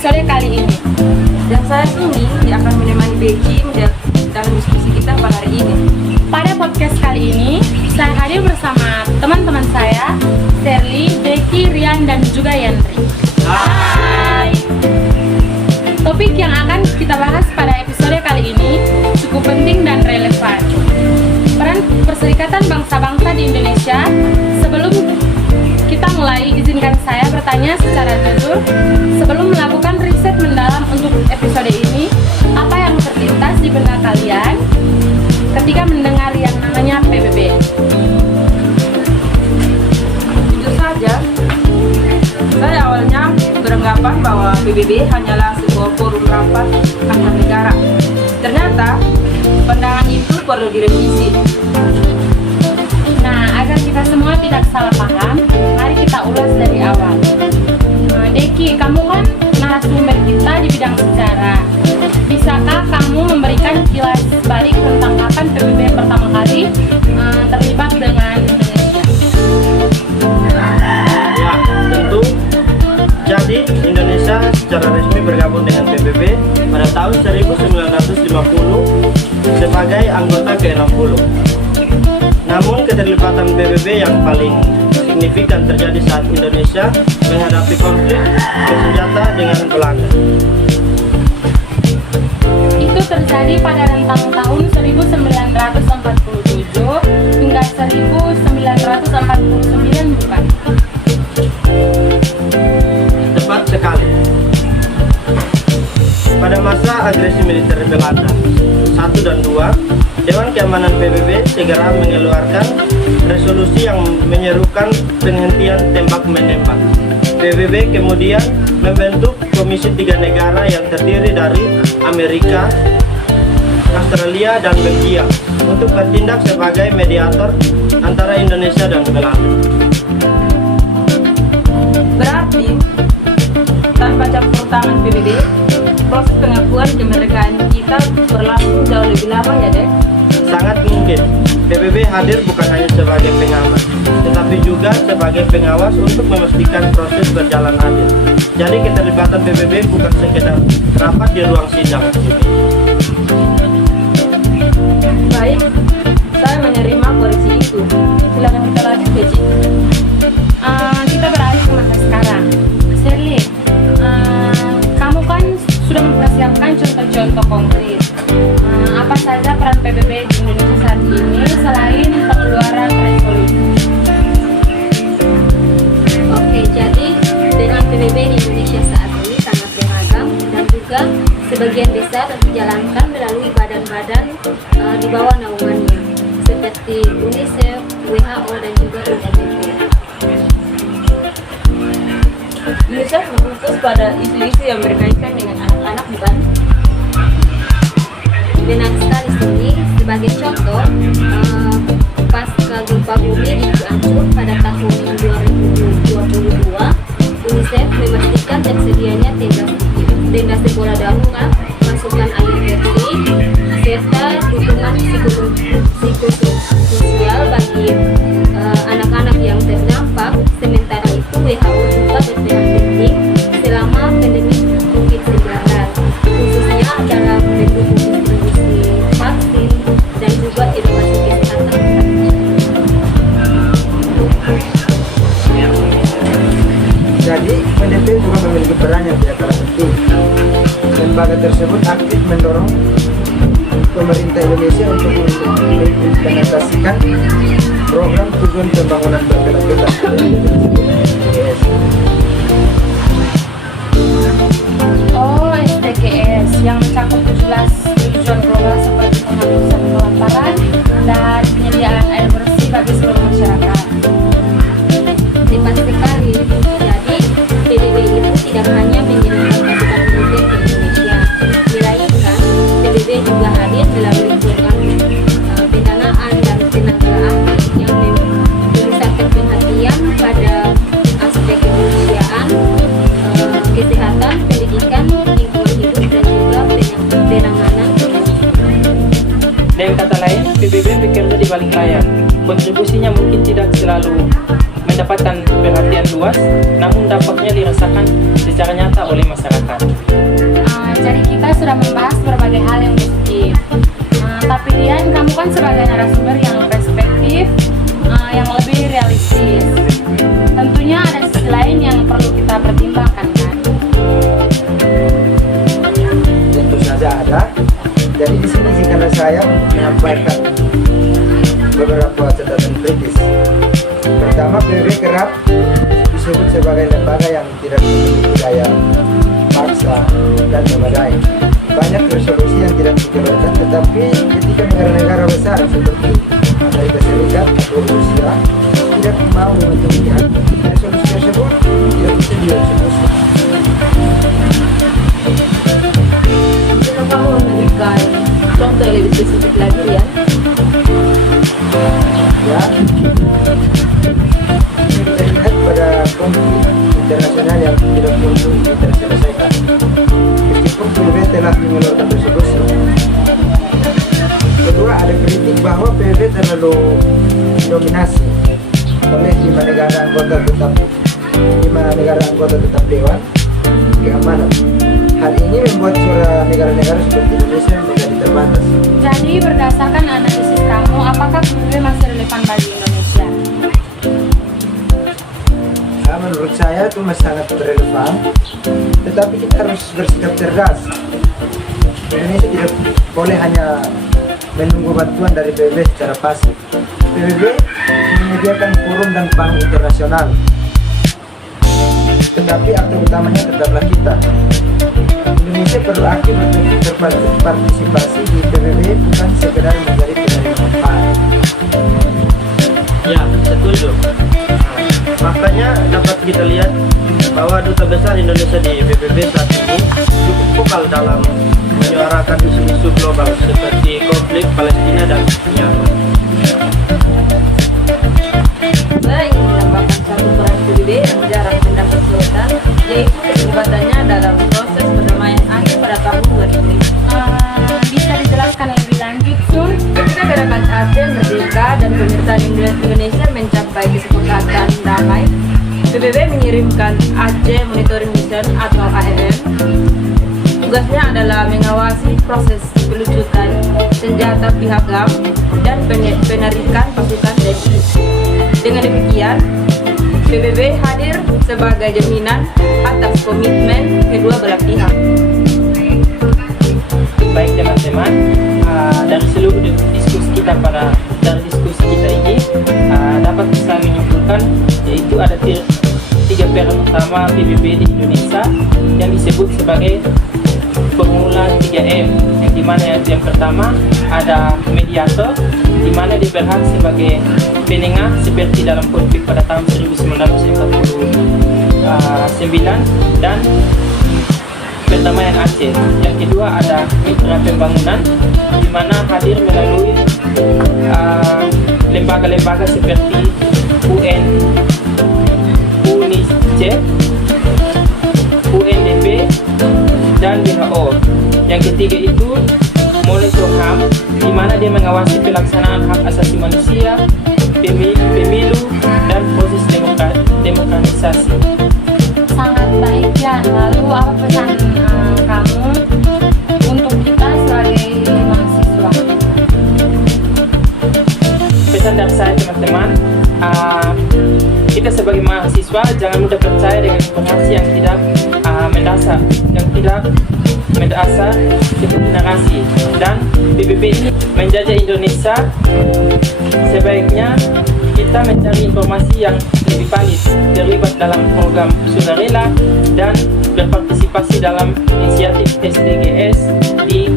episode kali ini. Dan saya Cindy yang akan menemani Becky dalam diskusi kita pada hari ini. Pada podcast kali ini, saya hadir bersama teman-teman saya, Shirley, Becky, Rian, dan juga Yandri. Hai! Topik yang akan kita bahas pada episode kali ini cukup penting dan relevan. Peran Perserikatan Bangsa-Bangsa di Indonesia. Sebelum kita mulai, izinkan saya bertanya secara jujur. Sebelum melakukan riset mendalam untuk episode ini, apa yang terlintas di benak kalian ketika mendengar yang namanya PBB? Jujur saja, saya awalnya beranggapan bahwa PBB hanyalah sebuah forum rapat antar negara. Ternyata, pandangan itu perlu direvisi. Nah, agar kita semua tidak salah paham, mari kita ulas dari awal. Deki, kamu kan narasumber kita di bidang sejarah. Bisakah kamu memberikan kilas balik tentang kapan PBB pertama kali terlibat dengan Indonesia? Ya, tentu. Jadi, Indonesia secara resmi bergabung dengan PBB pada tahun 1950 sebagai anggota ke-60. Namun, keterlibatan PBB yang paling signifikan terjadi saat Indonesia menghadapi konflik bersenjata dengan Belanda. Itu terjadi pada rentang tahun 1947 hingga 1949, bukan? Tepat sekali. Pada masa agresi militer Belanda 1 dan 2, Dewan Keamanan PBB segera mengeluarkan resolusi yang menyerukan penghentian tembak-menembak. PBB kemudian membentuk Komisi 3 negara yang terdiri dari Amerika, Australia, dan Belgia untuk bertindak sebagai mediator antara Indonesia dan Belanda. Berarti, tanpa campur tangan PBB, proses pengakuan kemerdekaan kita berlangsung jauh lebih lama ya, Dek? Sangat mungkin PBB hadir bukan hanya sebagai pengamat, tetapi juga sebagai pengawas untuk memastikan proses berjalan adil. Jadi keterlibatan PBB bukan sekedar rapat di ruang sidang. Baik, saya menerima koreksi itu. Silakan kita lanjut, Becky. Kita beralih ke masa sekarang. Shirley, kamu kan sudah mempersiapkan contoh-contoh konkret. Apa saja peran PBB di Indonesia saat ini selain pengeluaran resolusi? Oke, jadi dengan PBB di Indonesia saat ini sangat beragam dan juga sebagian besar dijalankan melalui badan-badan di bawah naungannya seperti UNICEF, WHO, dan juga UNDP. UNICEF berfokus pada isu-isu yang berkaitan dengan anak-anak, bukan? Benar sekali, Cindy. Sebagai contoh, pasca gempa bumi di Cianjur pada tahun 2022, UNICEF memastikan tersedianya tenda sekolah darurat, masukan air bersih, serta dukungan psikososial bagi anak-anak yang terdampak. Sementara itu, WHO juga berperan penting selama pandemi COVID-19, khususnya dalam mendukung distribusi vaksin dan juga edukasi kesehatan. Jadi, UNDP juga memiliki peran yang tidak kalah penting. Lembaga tersebut aktif mendorong pemerintah Indonesia untuk mengimplementasikan program tujuan pembangunan berkelanjutan. Oh, SDGs yang mencakup 17 tujuan global seperti penghapusan kelaparan dan penyediaan air bersih bagi seluruh masyarakat. Tepat sekali. Jadi, PBB itu tidak hanya mengirimkan pasukan militer ke Indonesia, melainkan PBB juga hadir melalui program pendanaan dan tenaga ahli yang memisahkan perhatian pada aspek kemanusiaan, kesehatan, pendidikan, lingkungan hidup, dan juga penanganan. Dengan kata lain, PBB bekerja di balik layar. Kontribusinya mungkin tidak selalu mendapatkan perhatian sekian luas, namun dampaknya dirasakan secara nyata oleh masyarakat. Jadi kita sudah membahas berbagai hal yang positif. Tapi Rian, kamu kan sebagai narasumber yang perspektif, yang lebih realistis. Tentunya ada sisi lain yang perlu kita pertimbangkan, kan? Tentu saja ada. Jadi di sini singkatnya saya untuk menyampaikan beberapa catatan kritis. Pertama, PBB kerap disebut sebagai lembaga yang tidak memiliki daya paksa dan memadai. Banyak resolusi yang tidak dikeluarkan, tetapi ketika negara-negara besar seperti Amerika Serikat atau Rusia tidak mau mematuhinya, resolusi tersebut tidak bisa dieksekusi. Jika kamu memberikan contoh yang lebih spesifik lagi ya. Ya, kita lihat pada konflik internasional yang tidak kunjung terselesaikan. Meskipun PBB telah mengeluarkan resolusi. Kedua, ada kritik bahwa PBB terlalu dominasi oleh 5 negara anggota tetap Dewan Keamanan. Hal ini membuat suara negara-negara seperti Indonesia menjadi terbatas. Jadi berdasarkan analisis kamu, apakah PBB masih relevan bagi Indonesia? Menurut saya itu masih sangat relevan, tetapi kita harus bersikap cerdas. Indonesia tidak boleh hanya menunggu bantuan dari PBB secara pasif. PBB menyediakan forum dan bank internasional, tetapi aktor utamanya tetaplah kita. Indonesia perlu aktif berpartisipasi di PBB, bukan sekedar menjadi penerima manfaat. Ya, setuju. Makanya dapat kita lihat bahwa Duta Besar Indonesia di PBB saat ini cukup vokal dalam menyuarakan isu-isu global seperti konflik Palestina dan Myanmar. Saya ingin menambahkan satu peran PBB yang jarang mendapat sorotan, yaitu keterlibatannya dalam proses perdamaian Aceh pada tahun 2005. Bisa dijelaskan lebih lanjut, Sun? Ketika gerakan Aceh merdeka dan pemerintah Indonesia mencapai kesepakatan damai, PBB mengirimkan Aceh Monitoring Mission atau AMM. Tugasnya adalah mengawasi proses pelucutan senjata pihak GAM dan penarikan pasukan TNI. Dengan demikian, PBB hadir sebagai jaminan atas komitmen kedua belah pihak. Baik teman-teman, dari seluruh diskusi kita ini dapat kita menyimpulkan yaitu ada tiga peran utama PBB di Indonesia yang disebut sebagai formula 3M, yang dimana yang pertama ada mediator, dimana dia berhak sebagai penengah seperti dalam konflik pada tahun 1949 dan perdamaian Aceh. Yang kedua ada mitra pembangunan, di mana hadir melalui lembaga-lembaga seperti UN, UNICEF, UNDP, dan WHO. Yang ketiga itu monitor HAM, di mana dia mengawasi pelaksanaan hak asasi manusia, pemilu, dan proses demokratisasi. Sangat baik ya. Lalu apa pesan kamu untuk kita sebagai mahasiswa? Pesan dari saya teman-teman, kita sebagai mahasiswa jangan mudah percaya dengan informasi yang tidak mendasar seperti narasi, dan PBB ini menjajah Indonesia. Sebaiknya kita mencari informasi yang lebih valid, terlibat dalam program sukarela, dan berpartisipasi dalam inisiatif SDGs di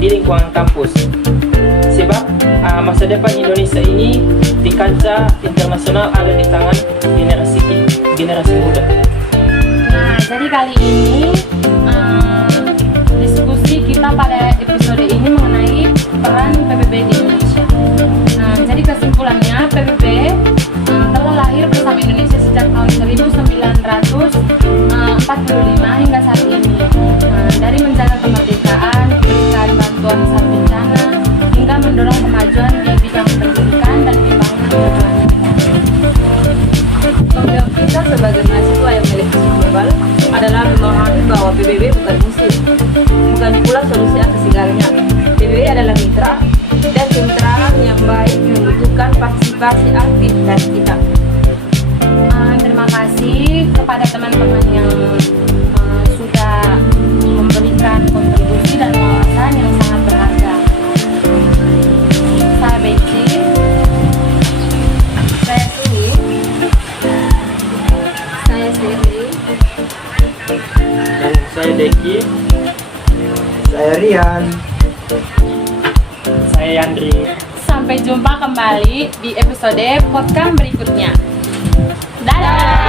lingkungan kampus. Sebab masa depan Indonesia ini di kancah internasional ada di tangan generasi muda. Nah, jadi kali ini diskusi kita pada episode ini mengenai peran PBB di Indonesia. Nah, jadi kesimpulannya PBB telah lahir bersama Indonesia sejak tahun 1945 hingga saat ini. Dari menjaga kemerdekaan, memberikan bantuan saat bencana, hingga mendorong kemajuan di bidang pendidikan dan pembangunan berkelanjutan. Kita memahami bahwa PBB bukan musuh, bukan pula solusi atas segalanya. PBB adalah mitra, dan kemitraan yang baik membutuhkan partisipasi aktif dari kita. Terima kasih kepada teman-teman yang sudah memberikan kontribusi dan wawasan yang sangat berharga. Saya Beci, Saya Sumi. Saya Seri. Dan saya Deki. Saya Rian. Saya Yandri. sampai jumpa kembali di episode podcast berikutnya. Dadah!